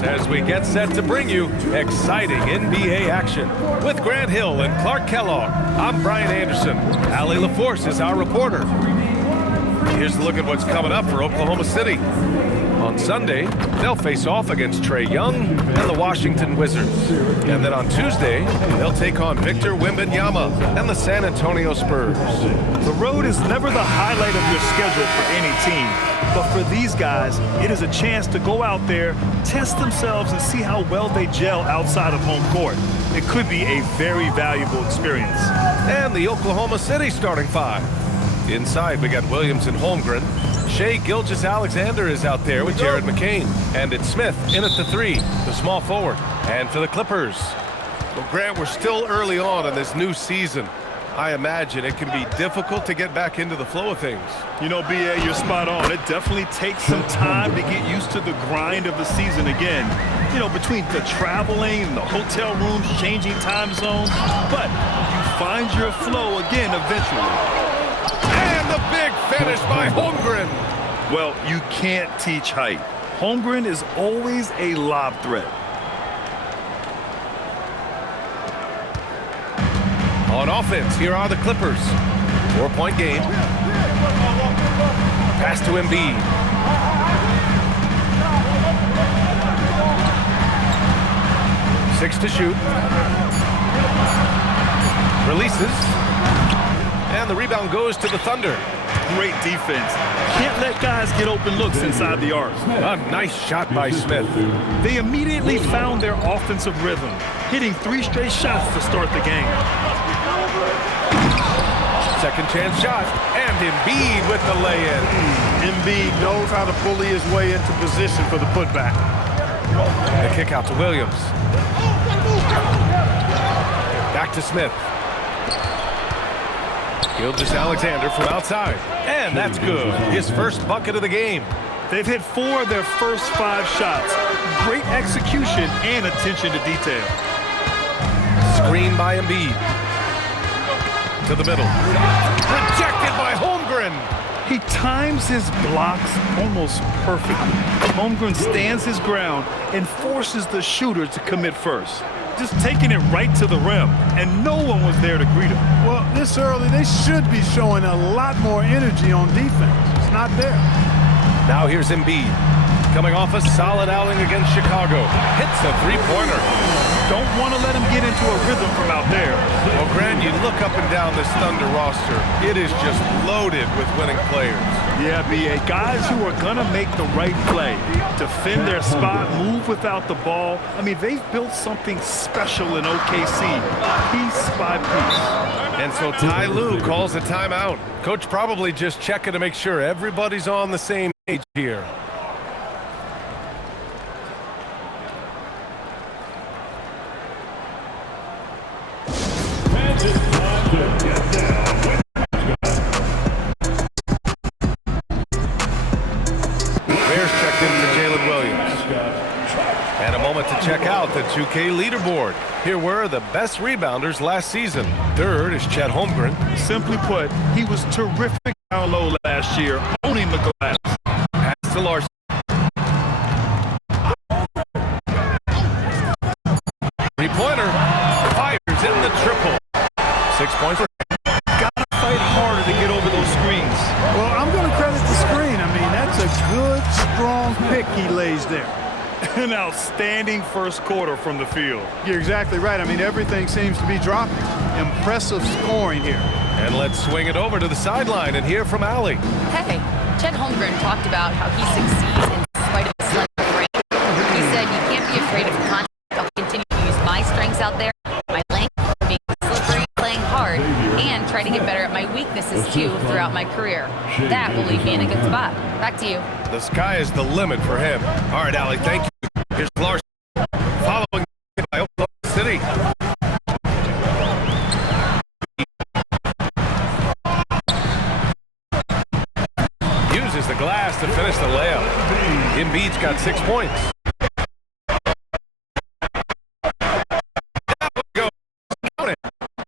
As we get set to bring you exciting NBA action with Grant Hill and Clark Kellogg. I'm Brian Anderson. Allie LaForce is our reporter. Here's a look at what's coming up for Oklahoma City. On Sunday, they'll face off against Trae Young and the Washington Wizards. And then on Tuesday, they'll take on Victor Wembanyama and the San Antonio Spurs. The road is never the highlight of your schedule for any team. But for these guys, it is a chance to go out there, test themselves, and see how well they gel outside of home court. It could be a very valuable experience. And the Oklahoma City starting five. Inside, we got Williams and Holmgren. Shai Gilgeous-Alexander is out there with Jared McCain. And it's Smith in at the three, the small forward. And for the Clippers. Well, Grant, we're still early on in this new season. I imagine it can be difficult to get back into the flow of things. You know, B.A., you're spot on. It definitely takes some time to get used to the grind of the season again. You know, between the traveling and the hotel rooms, changing time zones. But you find your flow again eventually. And the big finish by Holmgren. Well, you can't teach height. Holmgren is always a lob threat. On offense, here are the Clippers. 4-point game. Pass to Embiid. Six to shoot. Releases. And the rebound goes to the Thunder. Great defense. Can't let guys get open looks inside the arc. A nice shot by Smith. They immediately found their offensive rhythm, hitting 3 straight shots to start the game. Second chance shot, and Embiid with the lay-in. Embiid knows how to bully his way into position for the putback. The kick out to Williams. Back to Smith. Gilgeous-Alexander from outside. And that's good. His first bucket of the game. They've hit 4 of their first 5 shots. Great execution and attention to detail. Screen by Embiid. To the middle. Rejected by Holmgren. He times his blocks almost perfectly. Holmgren stands his ground and forces the shooter to commit first. Just taking it right to the rim, and no one was there to greet him. Well, this early, they should be showing a lot more energy on defense. It's not there. Now here's Embiid. Coming off a solid outing against Chicago. Hits a three-pointer. Don't want to let him get into a rhythm from out there. Well, Grant, you look up and down this Thunder roster. It is just loaded with winning players. Yeah, B.A. Guys who are going to make the right play, defend their spot, move without the ball. I mean, they've built something special in OKC, piece by piece. And so Ty Lue calls a timeout. Coach probably just checking to make sure everybody's on the same page here. To check out the 2K leaderboard. Here were the best rebounders last season. Third is Chet Holmgren. Simply put, he was terrific down low last year, owning the glass. Pass to Larson. Three-pointer. Fires in the triple. 6 points. Gotta fight harder to get over those screens. Well, I'm going to credit the screen. I mean, that's a good, strong pick he lays there. An outstanding first quarter from the field. You're exactly right. I mean, everything seems to be dropping. Impressive scoring here. And let's swing it over to the sideline and hear from Allie. Hey, Chet Holmgren talked about how he succeeds in spite of his slender frame. He said, you can't be afraid of contact. I'll continue to use my strengths out there, my length, being slippery, playing hard, and try to get better at my weaknesses, too, throughout my career. That will leave me in a good spot. Back to you. The sky is the limit for him. All right, Allie, thank you. Here's Larson. Following by Oklahoma City. Uses the glass to finish the layup. Embiid's got 6 points.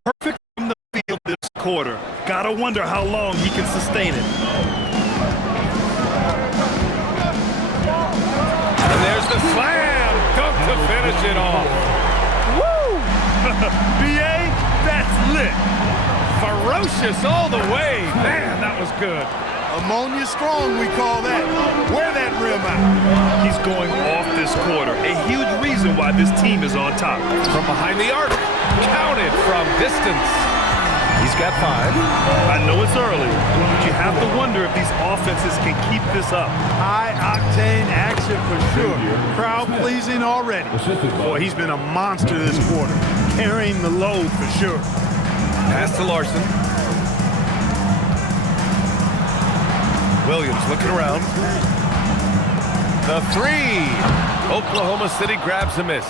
Perfect from the field this quarter. Gotta wonder how long he can sustain it. And there's the slam. finish it off. Woo! BA, that's lit. Ferocious all the way. Man, that was good. Ammonia strong, we call that. Wear that rim out. He's going off this quarter. A huge reason why this team is on top. From behind the arc. Counted from distance. He's got 5. I know it's early, but you have to wonder if these offenses can keep this up. High-octane action for sure. Crowd-pleasing already. Boy, he's been a monster this quarter. Carrying the load for sure. Pass to Larson. Williams looking around. The 3. Oklahoma City grabs a miss.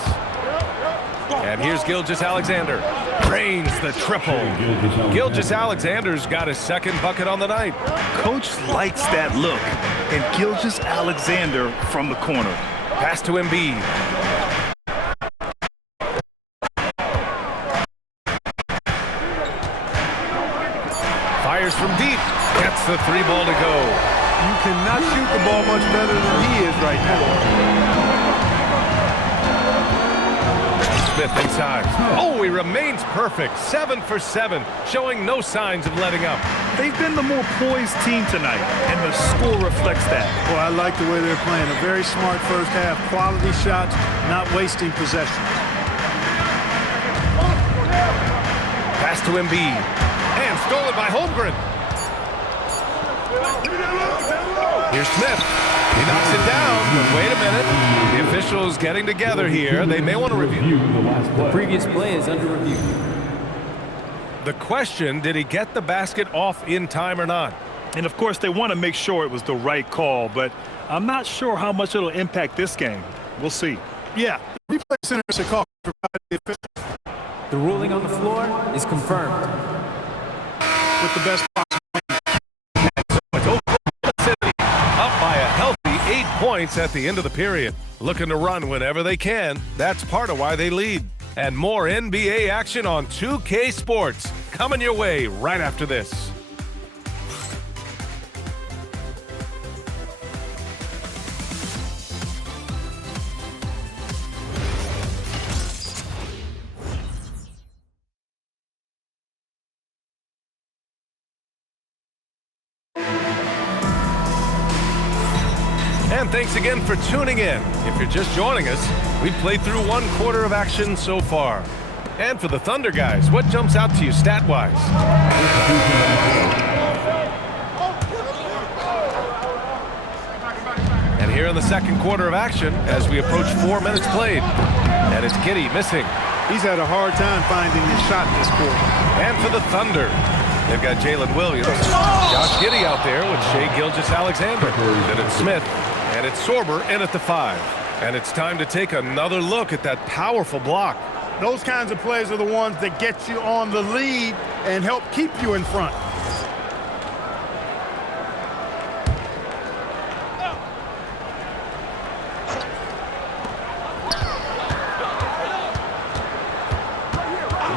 And here's Gilgeous-Alexander. Drains the triple. Gilgeous-Alexander's got his second bucket on the night. Coach likes that look. And Gilgeous-Alexander from the corner. Pass to Embiid. Fires from deep. Gets the 3 ball to go. You cannot shoot the ball much better than he is right now. Smith inside. Oh, he remains perfect. 7 for 7, showing no signs of letting up. They've been the more poised team tonight, and the score reflects that. Boy, I like the way they're playing. A very smart first half. Quality shots, not wasting possession. Pass to Embiid. And stolen by Holmgren. Here's Smith. He knocks it down, but wait a minute. The officials getting together here. They may want to review. The previous play is under review. The question, did he get the basket off in time or not? And, of course, they want to make sure it was the right call, but I'm not sure how much it'll impact this game. We'll see. Yeah, replay center is a call for the officials. The ruling on the floor is confirmed. With the best possible. It's Oklahoma City up by a healthy 8 points at the end of the period. Looking to run whenever they can. That's part of why they lead. And more NBA action on 2K Sports coming your way right after this. And thanks again for tuning in. If you're just joining us, we've played through 1 quarter of action so far. And for the Thunder guys, what jumps out to you stat-wise? And here in the second quarter of action, as we approach 4 minutes played, and it's Giddey missing. He's had a hard time finding his shot this quarter. And for the Thunder, they've got Jalen Williams, Josh Giddey out there with Shai Gilgeous-Alexander. Then it's Smith. And it's Sorber in at the 5. And it's time to take another look at that powerful block. Those kinds of plays are the ones that get you on the lead and help keep you in front.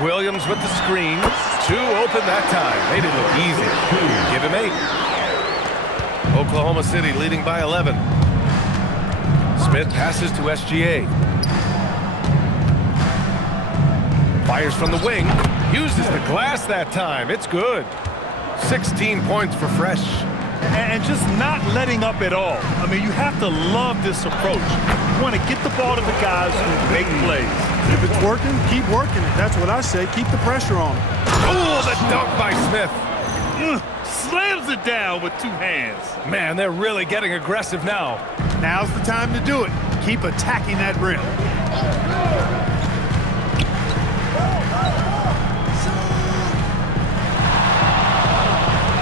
Williams with the screen. 2 open that time. Made it look easy. Give him 8. Oklahoma City leading by 11. Smith passes to SGA. Fires from the wing. Uses the glass that time. It's good. 16 points for Fresh. And just not letting up at all. I mean, you have to love this approach. You want to get the ball to the guys who make plays. If it's working, keep working it. That's what I say. Keep the pressure on. Oh, the dunk by Smith. Slams it down with 2 hands. Man, they're really getting aggressive now. Now's the time to do it. Keep attacking that rim.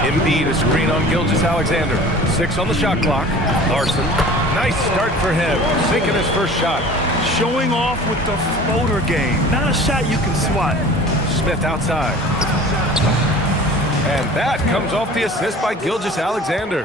Embiid a screen on Gilgeous-Alexander. 6 on the shot clock. Larson. Nice start for him. Sinking his first shot. Showing off with the floater game. Not a shot you can swat. Smith outside. And that comes off the assist by Gilgeous-Alexander.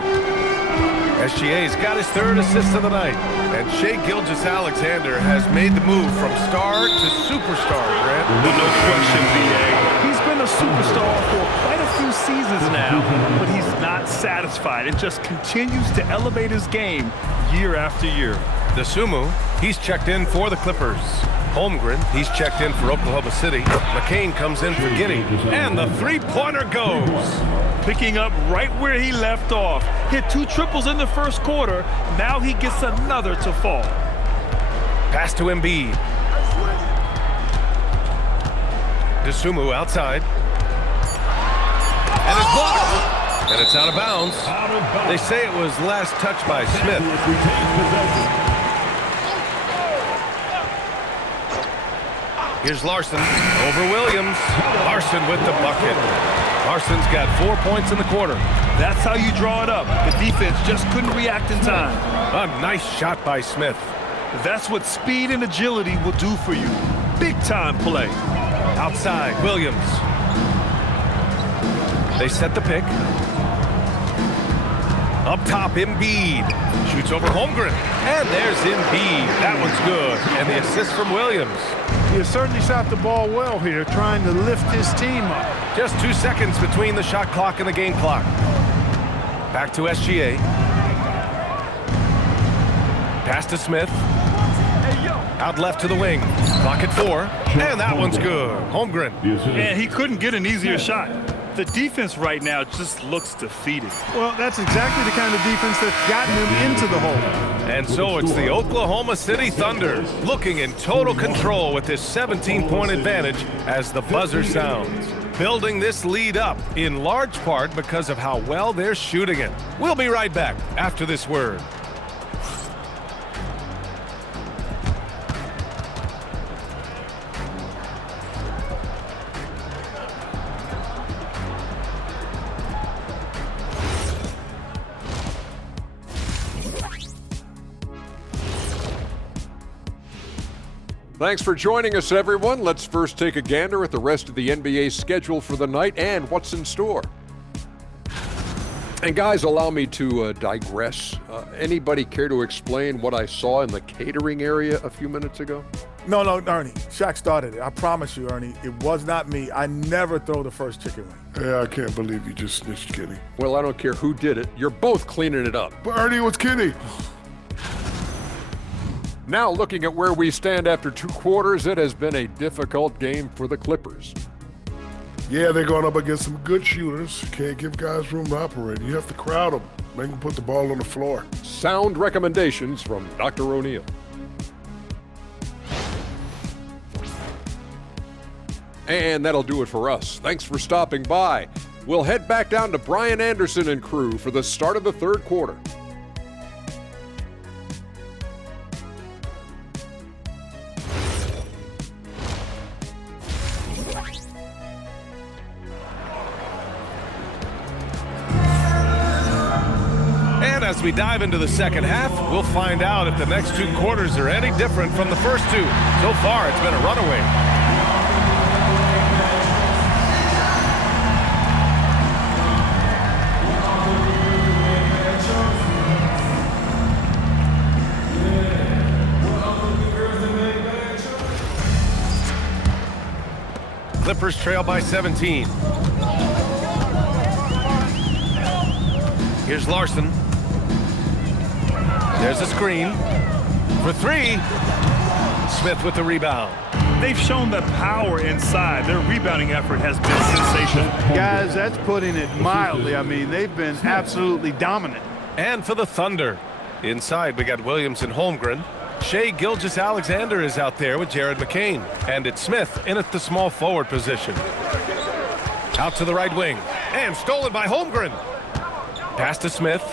SGA's got his 3rd assist of the night. And Shai Gilgeous-Alexander has made the move from star to superstar, Grant. Well, no question, BA. He's been a superstar for quite a few seasons now, but he's not satisfied. It just continues to elevate his game year after year. DeSumo, he's checked in for the Clippers. Holmgren, he's checked in for Oklahoma City. McCain comes in for Guinea. And the three-pointer goes. Picking up right where he left off. Hit 2 triples in the first quarter. Now he gets another to fall. Pass to Embiid. DeSumo outside. And it's blocked. And it's out of bounds. They say it was last touched by Smith. Here's Larson over Williams. Larson with the bucket. Larson's got 4 points in the quarter. That's how you draw it up. The defense just couldn't react in time. A nice shot by Smith. That's what speed and agility will do for you. Big-time play. Outside, Williams. They set the pick. Up top, Embiid. Shoots over Holmgren. And there's Embiid. That one's good. And the assist from Williams. He has certainly shot the ball well here, trying to lift his team up. Just 2 seconds between the shot clock and the game clock. Back to SGA. Pass to Smith. Out left to the wing. Clock at 4. And that one's good. Holmgren. And he couldn't get an easier shot. The defense right now just looks defeated. Well, that's exactly the kind of defense that's gotten him into the hole. And so it's the Oklahoma City Thunder looking in total control with this 17-point advantage as the buzzer sounds. Building this lead up in large part because of how well they're shooting it. We'll be right back after this word. Thanks for joining us, everyone. Let's first take a gander at the rest of the NBA schedule for the night and what's in store. And guys, allow me to digress. Anybody care to explain what I saw in the catering area a few minutes ago? No, Ernie. Shaq started it. I promise you, Ernie. It was not me. I never throw the first chicken wing. Yeah, I can't believe you just snitched Kenny. Well, I don't care who did it. You're both cleaning it up. But Ernie, it was Kenny. Now, looking at where we stand after 2 quarters, it has been a difficult game for the Clippers. Yeah, they're going up against some good shooters. Can't give guys room to operate. You have to crowd them. Make them put the ball on the floor. Sound recommendations from Dr. O'Neill. And that'll do it for us. Thanks for stopping by. We'll head back down to Brian Anderson and crew for the start of the 3rd quarter. As we dive into the second half, we'll find out if the next 2 quarters are any different from the first 2. So far, it's been a runaway. Clippers trail by 17. Here's Larson. There's a screen for 3. Smith with the rebound. They've shown the power inside. Their rebounding effort has been sensational. Guys, that's putting it mildly. I mean, they've been absolutely dominant. And for the Thunder, inside we got Williams and Holmgren. Shai Gilgeous-Alexander is out there with Jared McCain. And it's Smith in at the small forward position. Out to the right wing. And stolen by Holmgren. Pass to Smith.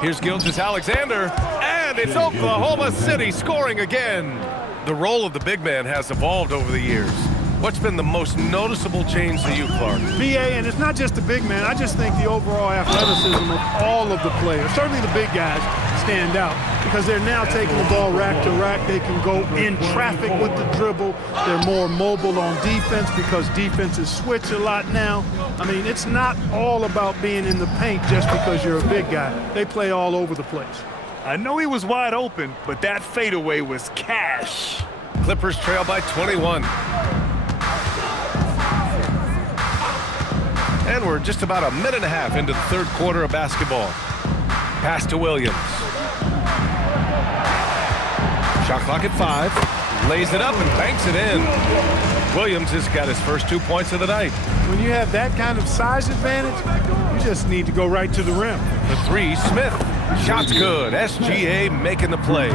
Here's Gilgeous-Alexander, and it's Oklahoma City scoring again. The role of the big man has evolved over the years. What's been the most noticeable change to you, Clark? BA, and it's not just the big man. I just think the overall athleticism of all of the players, certainly the big guys, stand out because they're now taking the ball rack to rack. They can go in traffic with the dribble. They're more mobile on defense because defenses switch a lot now. I mean, it's not all about being in the paint just because you're a big guy. They play all over the place. I know he was wide open, but that fadeaway was cash. Clippers trail by 21. And we're just about a minute and a half into the 3rd quarter of basketball. Pass to Williams. Shot clock at 5. Lays it up and banks it in. Williams has got his first 2 points of the night. When you have that kind of size advantage, you just need to go right to the rim. The 3, Smith. Shot's good. SGA making the play.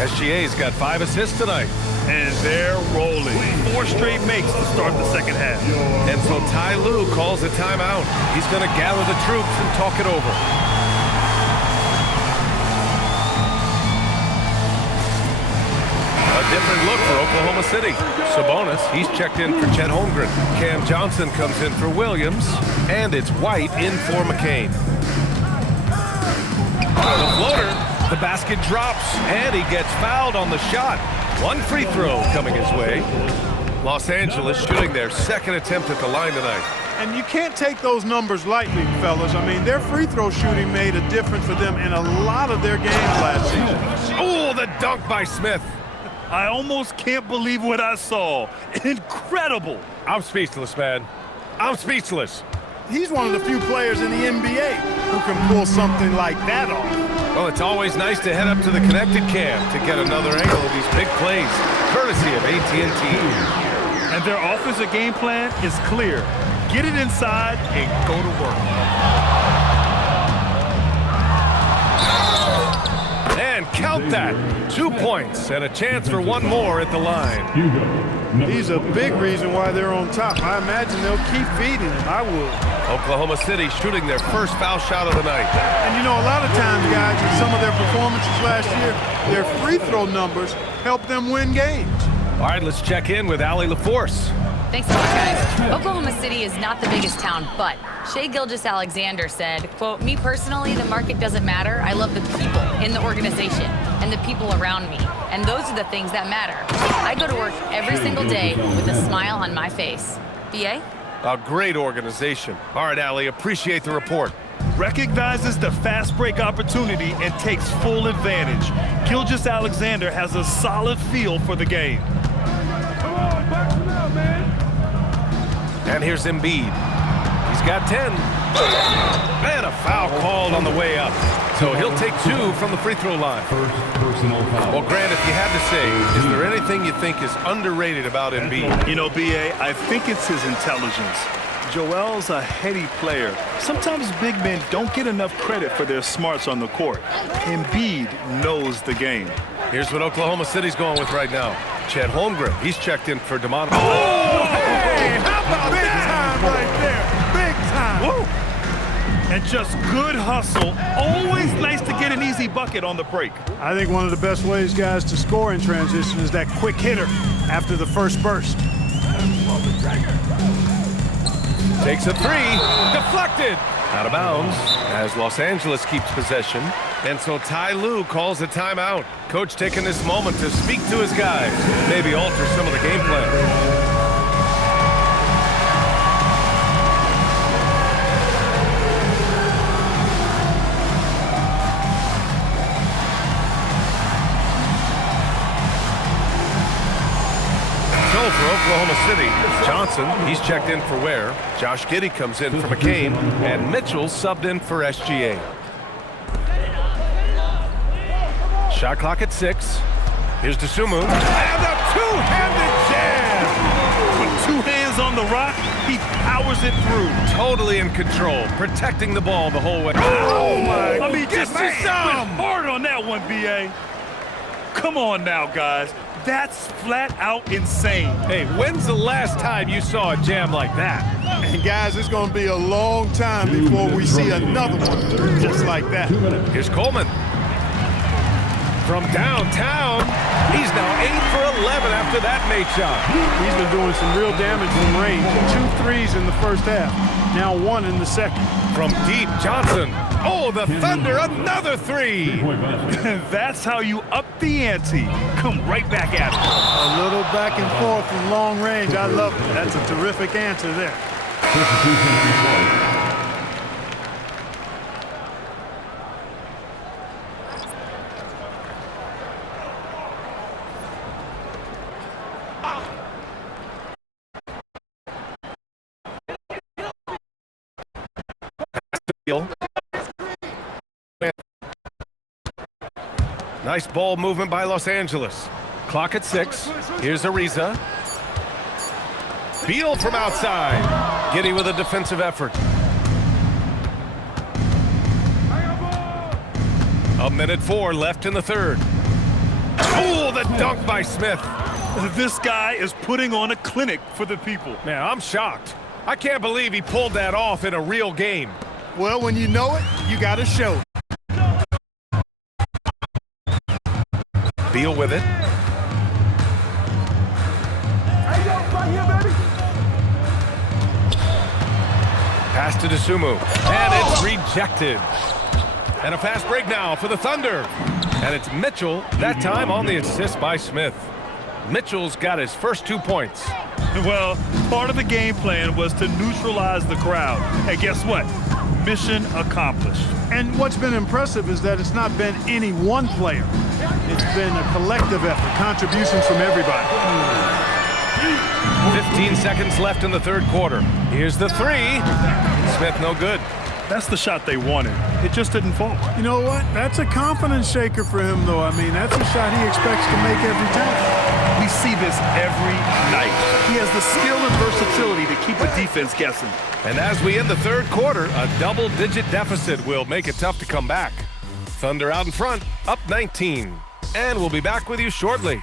SGA's got 5 assists tonight. And they're rolling. 4 straight makes to start the second half. And so Ty Lue calls a timeout. He's going to gather the troops and talk it over. A different look for Oklahoma City. Sabonis, he's checked in for Chet Holmgren. Cam Johnson comes in for Williams. And it's White in for McCain. The floater, the basket drops, and he gets fouled on the shot. 1 free throw coming his way. Los Angeles shooting their second attempt at the line tonight. And you can't take those numbers lightly, fellas. I mean, their free throw shooting made a difference for them in a lot of their games last season. Oh, the dunk by Smith. I almost can't believe what I saw. Incredible. I'm speechless, man. I'm speechless. He's one of the few players in the NBA who can pull something like that off. Well, it's always nice to head up to the connected cam to get another angle of these big plays, courtesy of AT&T. And their offensive game plan is clear. Get it inside and go to work. And count that. 2 points and a chance for 1 more at the line. He's a big reason why they're on top. I imagine they'll keep feeding him. I would. Oklahoma City shooting their first foul shot of the night. And you know, a lot of times, guys, in some of their performances last year, their free throw numbers helped them win games. All right, let's check in with Allie LaForce. Thanks so much, guys. Oklahoma City is not the biggest town, but Shai Gilgeous-Alexander said, quote, "Me personally, the market doesn't matter. I love the people in the organization and the people around me. And those are the things that matter. I go to work every single day with a smile on my face." BA? A great organization. All right, Allie, appreciate the report. Recognizes the fast break opportunity and takes full advantage. Gilgeous-Alexander has a solid feel for the game. Come on, back it up, man. And here's Embiid. He's got 10. And a foul called on the way up. So he'll take 2 from the free throw line. First personal foul. Well, Grant, if you had to say, is there anything you think is underrated about Embiid? You know, BA, I think it's his intelligence. Joel's a heady player. Sometimes big men don't get enough credit for their smarts on the court. Embiid knows the game. Here's what Oklahoma City's going with right now. Chet Holmgren, he's checked in for DeMont. Oh, hey, how about big time right there? Big time. Woo! And just good hustle. Always nice to get an easy bucket on the break. I think one of the best ways, guys, to score in transition is that quick hitter after the first burst. Takes a 3, deflected. Out of bounds as Los Angeles keeps possession. And so Ty Lue calls a timeout. Coach taking this moment to speak to his guys, maybe alter some of the game plan. So for Oklahoma City, Johnson, he's checked in for Ware. Josh Giddey comes in for McCain. And Mitchell subbed in for SGA. Shot clock at 6. Here's DeSumo. And a two-handed jam! With 2 hands on the rock, he powers it through. Totally in control, protecting the ball the whole way. Oh my! I mean, Get just you some! hard on that one, BA. Come on now, guys. That's flat out insane. Hey, when's the last time you saw a jam like that? And guys, it's going to be a long time before we see another one just like that. Here's Coleman. From downtown, he's now 8 for 11 after that made shot. He's been doing some real damage from range. 2 threes in the first half. Now 1 in the second. From deep, Johnson. Oh, the Thunder, another 3. That's how you up the ante. Come right back at it. A little back and forth from long range. I love it. That's a terrific answer there. Nice ball movement by Los Angeles. Clock at 6. Here's Ariza. Beal from outside. Giddy with a defensive effort. A minute 4 left in the third. Oh, the dunk by Smith. This guy is putting on a clinic for the people. Man, I'm shocked. I can't believe he pulled that off in a real game. Well, when you know it, you got to show. Beal with it. Pass to DeSumo, and it's rejected. And a fast break now for the Thunder. And it's Mitchell, that time on the assist by Smith. Mitchell's got his first 2 points. Well, part of the game plan was to neutralize the crowd. And guess what? Mission accomplished. And what's been impressive is that it's not been any one player. It's been a collective effort, contributions from everybody. 15 seconds left in the third quarter. Here's the 3. Smith no good. That's the shot they wanted. It just didn't fall. You know what? That's a confidence shaker for him, though. I mean, that's a shot he expects to make every time. We see this every night. He has the skill and versatility to keep a defense guessing. And as we end the third quarter, a double-digit deficit will make it tough to come back. Thunder out in front, up 19. And we'll be back with you shortly.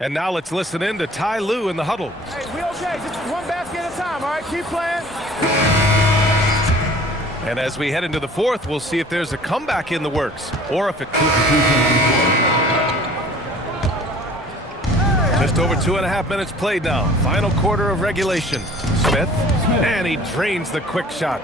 And now let's listen in to Ty Lue in the huddle. Hey, we okay. Just one basket at a time, all right? Keep playing. And as we head into the fourth, we'll see if there's a comeback in the works, or if it... Just over 2.5 minutes played now. Final quarter of regulation. Smith, and he drains the quick shot.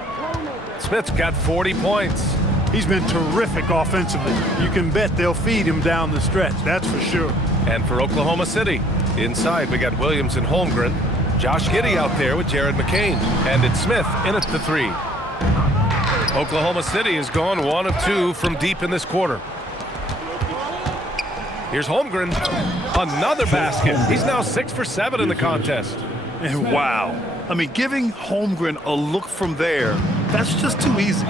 Smith's got 40 points. He's been terrific offensively. You can bet they'll feed him down the stretch, that's for sure. And for Oklahoma City, inside we got Williams and Holmgren. Josh Giddey out there with Jared McCain. And it's Smith in at the 3. Oklahoma City has gone 1 of 2 from deep in this quarter. Here's Holmgren. Another basket. He's now 6 for 7 in the contest. And wow. I mean, giving Holmgren a look from there, that's just too easy.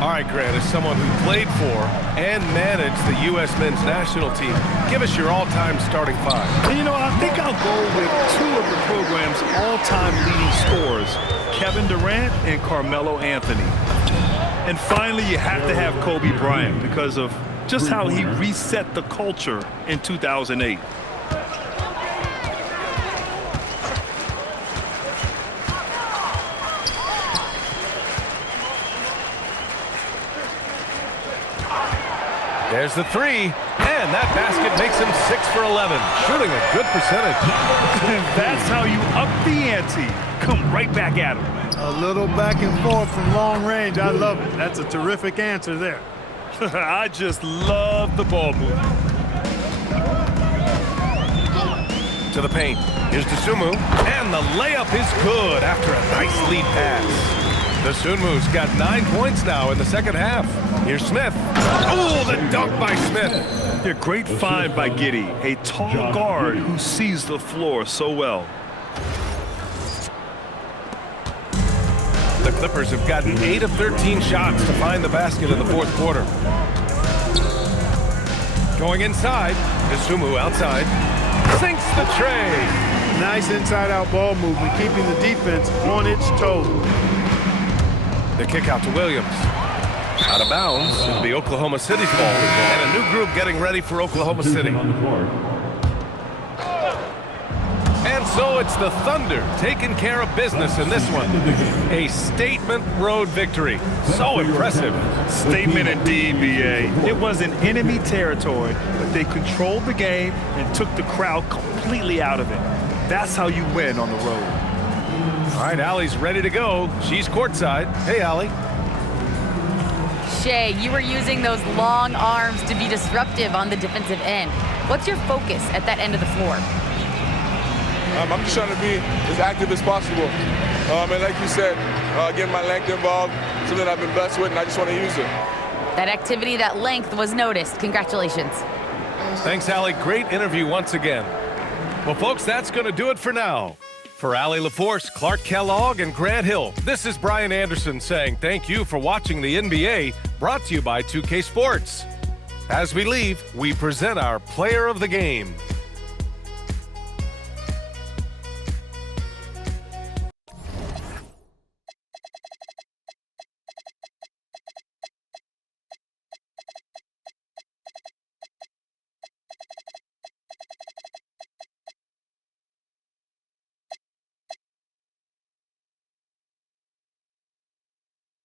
All right, Grant, as someone who played for and managed the U.S. men's national team, give us your all-time starting 5. And you know, I think I'll go with 2 of the program's all-time leading scorers, Kevin Durant and Carmelo Anthony. And finally, you have to have Kobe Bryant because of just how he reset the culture in 2008. There's the 3, and that basket makes him 6 for 11, shooting a good percentage. That's how you up the ante. Come right back at him. A little back and forth from long range. I love it. That's a terrific answer there. I just love the ball movement. To the paint. Here's DeSumo, and the layup is good after a nice lead pass. DeSumu's got 9 points now in the second half. Here's Smith. Oh, the dunk by Smith. Yeah, great find by Giddey, a tall guard who sees the floor so well. The Clippers have gotten 8 of 13 shots to find the basket in the fourth quarter. Going inside, DeSumo outside, sinks the tray. Nice inside-out ball movement, keeping the defense on its toes. The kick out to Williams. Out of bounds. It'll be Oklahoma City's ball. And a new group getting ready for Oklahoma City. And so it's the Thunder taking care of business in this one. A statement road victory. So impressive. Statement indeed, BA. It was in enemy territory, but they controlled the game and took the crowd completely out of it. That's how you win on the road. All right, Allie's ready to go. She's courtside. Hey, Allie. Shea, you were using those long arms to be disruptive on the defensive end. What's your focus at that end of the floor? I'm just trying to be as active as possible. And like you said, getting my length involved, something I've been blessed with, and I just want to use it. That activity, that length was noticed. Congratulations. Thanks, Allie. Great interview once again. Well, folks, that's going to do it for now. For Allie LaForce, Clark Kellogg, and Grant Hill, this is Brian Anderson saying thank you for watching the NBA, brought to you by 2K Sports. As we leave, we present our player of the game.